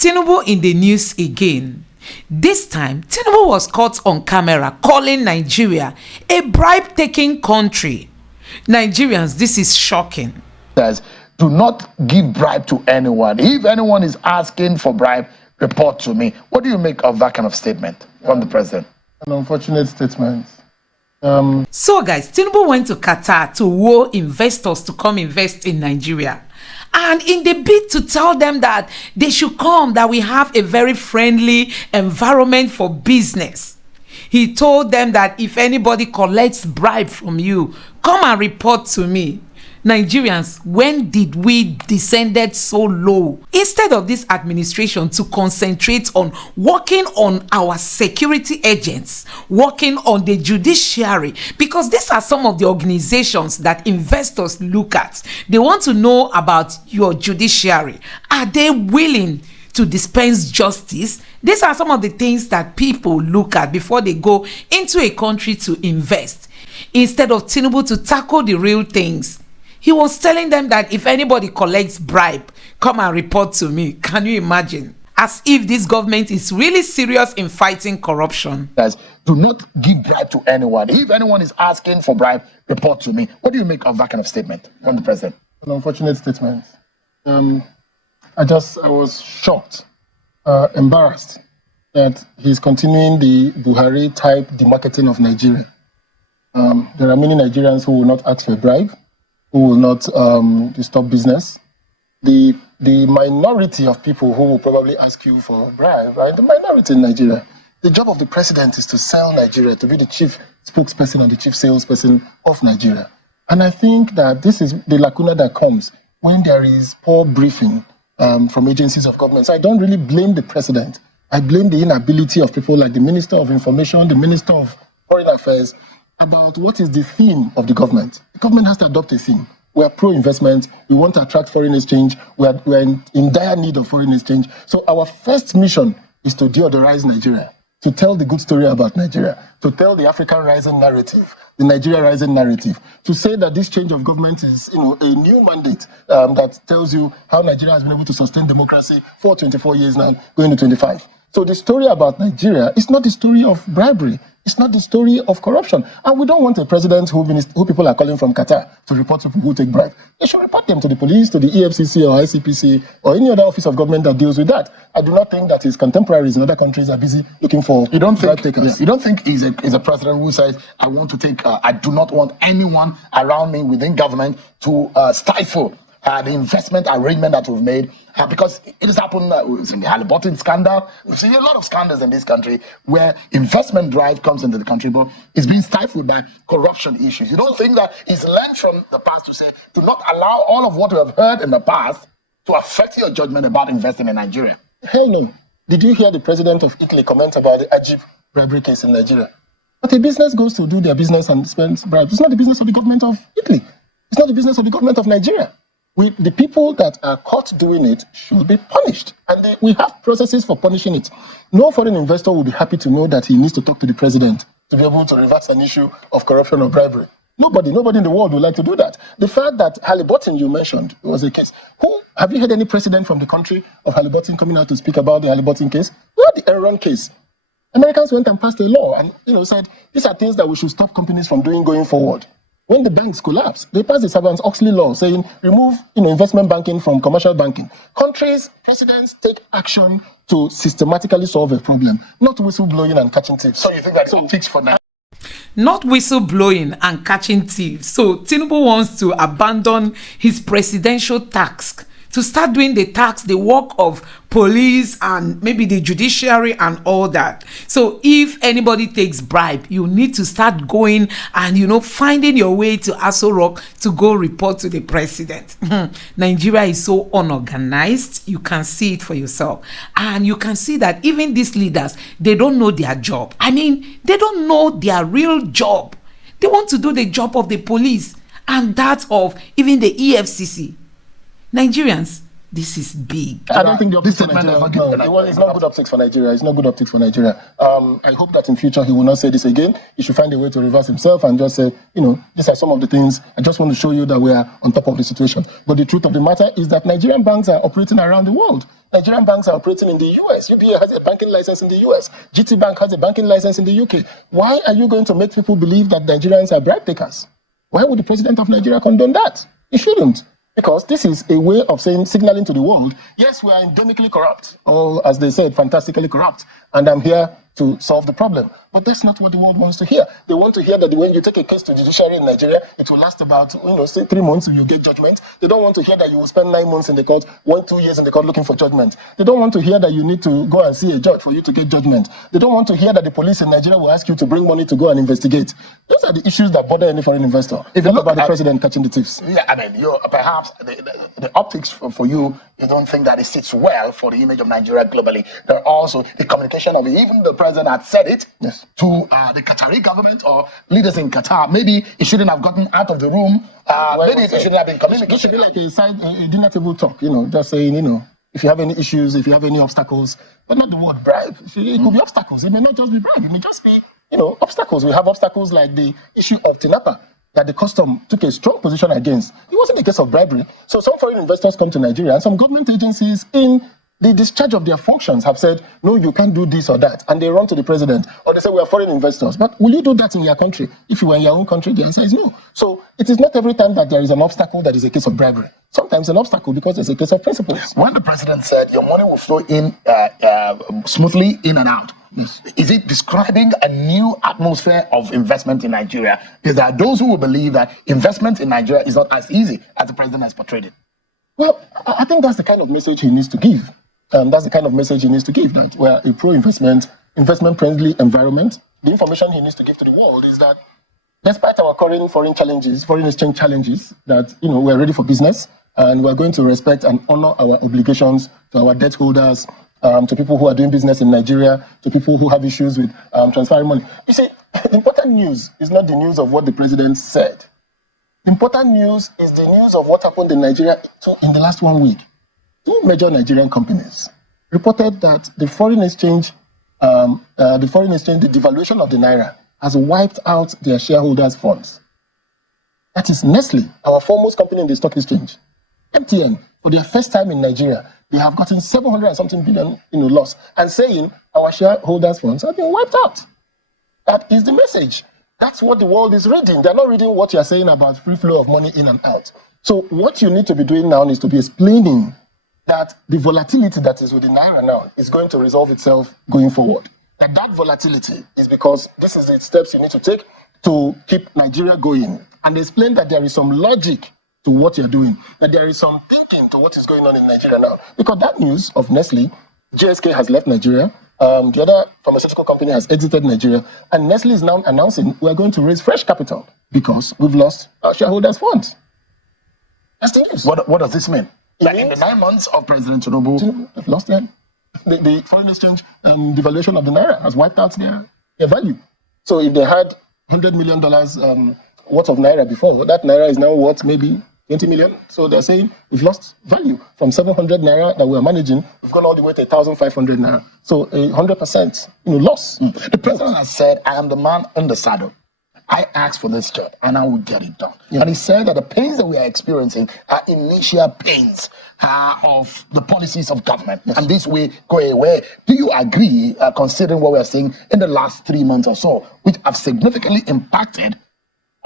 Tinubu in the news again. This time, Tinubu was caught on camera calling Nigeria a bribe-taking country. Nigerians, this is shocking. Says, do not give bribe to anyone. If anyone is asking for bribe, report to me. What do you make of that kind of statement from the president? An unfortunate statement. So guys, Tinubu went to Qatar to woo investors to come invest in Nigeria. And in the bid to tell them that they should come, that we have a very friendly environment for business, he told them that if anybody collects bribe from you, come and report to me. Nigerians, when did we descended so low? Instead of this administration to concentrate on working on our security agents, working on the judiciary, because these are some of the organizations that investors look at. They want to know about your judiciary. Are they willing to dispense justice? These are some of the things that people look at before they go into a country to invest. Instead of Tinubu to tackle the real things, he was telling them that if anybody collects bribe, come and report to me. Can you imagine? As if this government is really serious in fighting corruption. Guys, do not give bribe to anyone. If anyone is asking for bribe, report to me. What do you make of that kind of statement from the president? An unfortunate statement. I was shocked, embarrassed that he's continuing the Buhari type demarketing of Nigeria. There are many Nigerians who will not ask for a bribe, who will not disturb business. The minority of people who will probably ask you for a bribe are the minority in Nigeria. The job of the president is to sell Nigeria, to be the chief spokesperson and the chief salesperson of Nigeria. And I think that this is the lacuna that comes when there is poor briefing from agencies of government. So I don't really blame the president. I blame the inability of people like the Minister of Information, the Minister of Foreign Affairs, about what is the theme of the government. The government has to adopt a theme. We are pro-investment. We want to attract foreign exchange. We are in dire need of foreign exchange. So our first mission is to deodorize Nigeria, to tell the good story about Nigeria, to tell the African rising narrative, the Nigeria rising narrative, to say that this change of government is a new mandate that tells you how Nigeria has been able to sustain democracy for 24 years now, going to 25. So the story about Nigeria is not the story of bribery. It's not the story of corruption. And we don't want a president who people are calling from Qatar to report people who take bribe. They should report them to the police, to the EFCC or ICPC or any other office of government that deals with that. I do not think that his contemporaries in other countries are busy looking for bribe takers. Yeah, you don't think he's a president who says, I do not want anyone around me within government to stifle the investment arrangement that we've made, because it has happened in the Halliburton scandal. We've seen a lot of scandals in this country where investment drive comes into the country, but it's being stifled by corruption issues. You don't think that he's learned from the past to say, do not allow all of what we have heard in the past to affect your judgment about investing in Nigeria? Hell no. Did you hear the president of Italy comment about the Ajib bribery case in Nigeria? But a business goes to do their business and spends bribes. It's not the business of the government of Italy. It's not the business of the government of Nigeria. The people that are caught doing it should be punished. And we have processes for punishing it. No foreign investor will be happy to know that he needs to talk to the president to be able to reverse an issue of corruption or bribery. Nobody in the world would like to do that. The fact that Halliburton you mentioned was a case. Have you heard any president from the country of Halliburton coming out to speak about the Halliburton case? We had the Enron case. Americans went and passed a law and said these are things that we should stop companies from doing going forward. When the banks collapsed, they passed the Sarbanes-Oxley law saying remove investment banking from commercial banking. Presidents take action to systematically solve a problem, not whistleblowing and catching thieves. So you think that it's fixed for now? Not whistleblowing and catching thieves. So Tinubu wants to abandon his presidential task to start doing the work of police and maybe the judiciary and all that. So if anybody takes bribe, you need to start going and finding your way to Aso Rock to go report to the president. Nigeria is so unorganized. You can see it for yourself. And you can see that even these leaders, they don't know their job. They don't know their real job. They want to do the job of the police and that of even the EFCC. Nigerians, This is big. I don't think the optics for statement Nigeria. does not give No, it's not good optics for Nigeria. It's not good optics for Nigeria. I hope that in future he will not say this again. He should find a way to reverse himself and just say, these are some of the things. I just want to show you that we are on top of the situation. But the truth of the matter is that Nigerian banks are operating around the world. Nigerian banks are operating in the US. UBA has a banking license in the US. GT Bank has a banking license in the UK. Why are you going to make people believe that Nigerians are bribe takers? Why would the president of Nigeria condone that? He shouldn't. Because this is a way of signaling to the world, yes, we are endemically corrupt, or as they said, fantastically corrupt, and I'm here to solve the problem. But that's not what the world wants to hear. They want to hear that when you take a case to judiciary in Nigeria, it will last about, say 3 months and you get judgment. They don't want to hear that you will spend 9 months in the court, 2 years in the court looking for judgment. They don't want to hear that you need to go and see a judge for you to get judgment. They don't want to hear that the police in Nigeria will ask you to bring money to go and investigate. Those are the issues that bother any foreign investor. If you Not look about the at- president catching the thieves. Yeah, I mean, perhaps the optics for you, you don't think that it sits well for the image of Nigeria globally. There are also the communication of even the president had said it Yes. to the Qatari government or leaders in Qatar. Maybe it shouldn't have gotten out of the room. Maybe it shouldn't have been communicated. It should be like a dinner table talk, just saying, if you have any issues, if you have any obstacles, but not the word bribe. It could be obstacles. It may not just be bribe. It may just be, obstacles. We have obstacles like the issue of Tinapa that the custom took a strong position against. It wasn't a case of bribery. So some foreign investors come to Nigeria and some government agencies in the discharge of their functions have said, no, you can't do this or that. And they run to the president or they say, we are foreign investors. But will you do that in your country? If you were in your own country, the answer is no. So it is not every time that there is an obstacle that is a case of bribery. Sometimes an obstacle because it's a case of principles. When the president said your money will flow in smoothly in and out, Yes. is it describing a new atmosphere of investment in Nigeria? Is there those who will believe that investment in Nigeria is not as easy as the president has portrayed it? Well, I think that's the kind of message he needs to give. That's the kind of message he needs to give, that we're a pro-investment, investment-friendly environment. The information he needs to give to the world is that despite our current foreign exchange challenges, that we're ready for business and we're going to respect and honor our obligations to our debt holders, to people who are doing business in Nigeria, to people who have issues with transferring money. You see, the important news is not the news of what the president said. The important news is the news of what happened in Nigeria in the last 1 week. 2 major Nigerian companies reported that the foreign exchange, the devaluation of the naira has wiped out their shareholders' funds. That is Nestle, our foremost company in the stock exchange. MTN, for their first time in Nigeria, they have gotten 700 and something billion loss and saying our shareholders' funds have been wiped out. That is the message. That's what the world is reading. They're not reading what you're saying about free flow of money in and out. So what you need to be doing now is to be explaining that the volatility that is with the naira now is going to resolve itself going forward. That volatility is because this is the steps you need to take to keep Nigeria going. And explain that there is some logic to what you're doing, that there is some thinking to what is going on in Nigeria now. Because that news of Nestle, GSK has left Nigeria, the other pharmaceutical company has exited Nigeria, and Nestle is now announcing we're going to raise fresh capital because we've lost our shareholders' funds. That's the news. What does this mean? That in the 9 months of President Tinubu, They've lost them. The foreign exchange devaluation of the naira has wiped out their value. So if they had $100 million worth of naira before, that naira is now worth maybe 20 million. So they're saying we've lost value from 700 naira that we are managing. We've gone all the way to 1,500 naira. So 100% loss. the president has said, I am the man in the saddle. I asked for this job and I will get it done. Yeah. And he said that the pains that we are experiencing are initial pains of the policies of government. Yes. And this way go away. Do you agree, considering what we are seeing in the last 3 months or so, which have significantly impacted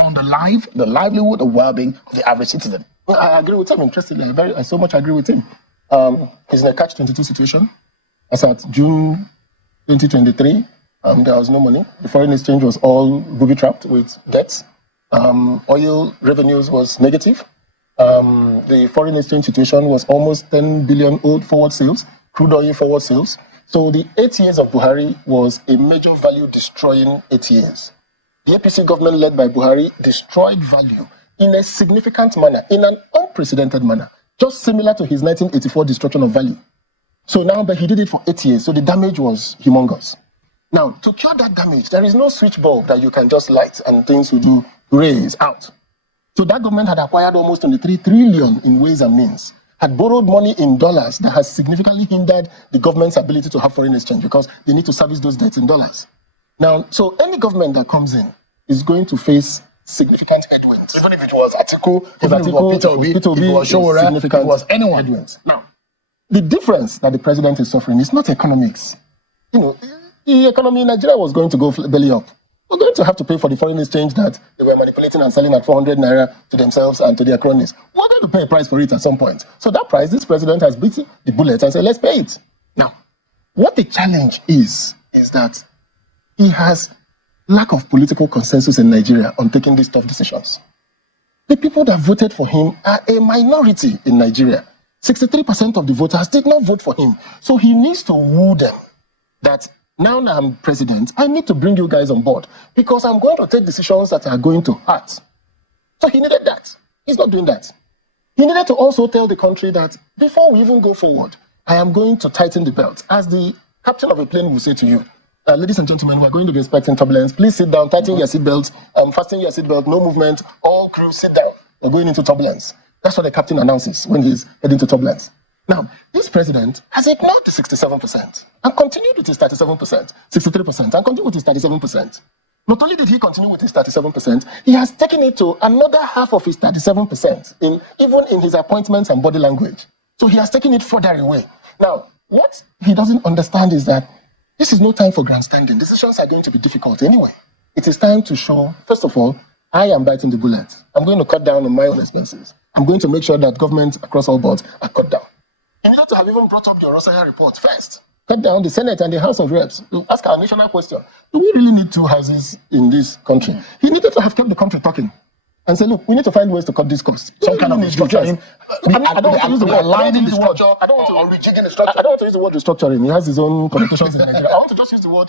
on the livelihood, the well-being of the average citizen? Well, I agree with him. Interestingly, I so much agree with him. He's in a catch-22 situation. As at June 2023, there was no money. The foreign exchange was all booby-trapped with debts. Oil revenues was negative. The foreign exchange situation was almost 10 billion old forward sales, crude oil forward sales. So the 8 years of Buhari was a major value-destroying 8 years. The APC government led by Buhari destroyed value in a significant manner, in an unprecedented manner, just similar to his 1984 destruction of value. So now, but he did it for 8 years, so the damage was humongous. Now, to cure that damage, there is no switch bulb that you can just light and things will do raise out. So that government had acquired almost 23 trillion in ways and means. had borrowed money in dollars that has significantly hindered the government's ability to have foreign exchange because they need to service those debts in dollars. Now, so any government that comes in is going to face significant headwinds. Even if it was Atiku, even if it was Peter Obi, if it was Showora, if it was anyone. Headwinds. Now, the difference that the president is suffering is not economics. You know, the economy in Nigeria was going to go belly up. We're going to have to pay for the foreign exchange that they were manipulating and selling at 400 naira to themselves and to their cronies. We're going to pay a price for it at some point. So that price, this president has beaten the bullet and said, let's pay it. Now, what the challenge is that he has lack of political consensus in Nigeria on taking these tough decisions. The people that voted for him are a minority in Nigeria. 63% of the voters did not vote for him. So he needs to woo them that now that I'm president, I need to bring you guys on board because I'm going to take decisions that are going to hurt. So he needed that. He's not doing that. He needed to also tell the country that before we even go forward, I am going to tighten the belt. As the captain of a plane will say to you, ladies and gentlemen, we're going to be expecting turbulence. Please sit down, tighten your seatbelt, fasten your seatbelt, no movement, all crew sit down. We're going into turbulence. That's what the captain announces when he's heading to turbulence. Now, this president has ignored the 67% and continued with his 37%, 63%, and continued with his 37%. Not only did he continue with his 37%, he has taken it to another half of his 37%, even in his appointments and body language. So he has taken it further away. Now, what he doesn't understand is that this is no time for grandstanding. Decisions are going to be difficult anyway. It is time to show, first of all, I am biting the bullet. I'm going to cut down on my own expenses. I'm going to make sure that governments across all boards are cut down. He needed to have even brought up the Orosaya report first. Cut down the Senate and the House of Reps. To ask our national question, do we really need two houses in this country? He needed to have kept the country talking and say, look, we need to find ways to cut this cost. Some kind of restructuring. I don't want to use the word aligning the structure or rejigging the structure. I don't want to use the word restructuring. He has his own connotations in Nigeria. I want to just use the word,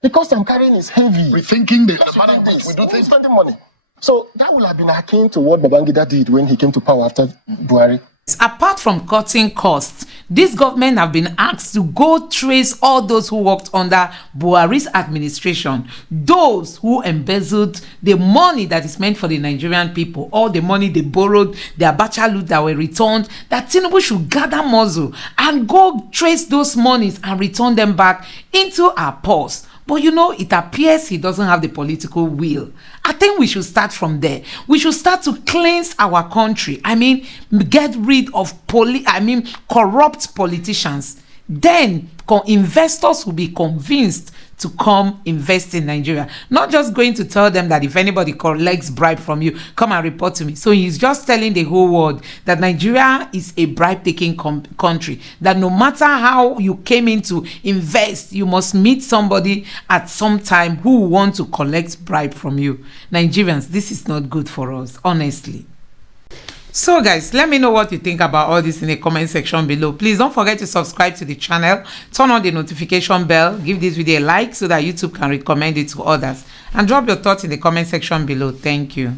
the cost I'm carrying is heavy. Rethinking the manner in which we do things. Spending money. So that would have been akin to what Babangida did when he came to power after Buhari. Apart from cutting costs, this government have been asked to go trace all those who worked under Buhari's administration, those who embezzled the money that is meant for the Nigerian people, all the money they borrowed, the Abacha loot that were returned, that Tinubu should gather muscle and go trace those monies and return them back into our purse. But you know, it appears he doesn't have the political will. I think we should start from there. We should start to cleanse our country. I mean, get rid of corrupt politicians. Then investors will be convinced to come invest in Nigeria. Not just going to tell them that if anybody collects bribe from you, come and report to me. So he's just telling the whole world that Nigeria is a bribe-taking country. That no matter how you came in to invest, you must meet somebody at some time who want to collect bribe from you. Nigerians, this is not good for us, honestly. So guys, let me know what you think about all this in the comment section below. Please don't forget to subscribe to the channel, turn on the notification bell, give this video a like so that YouTube can recommend it to others, and drop your thoughts in the comment section below. Thank you.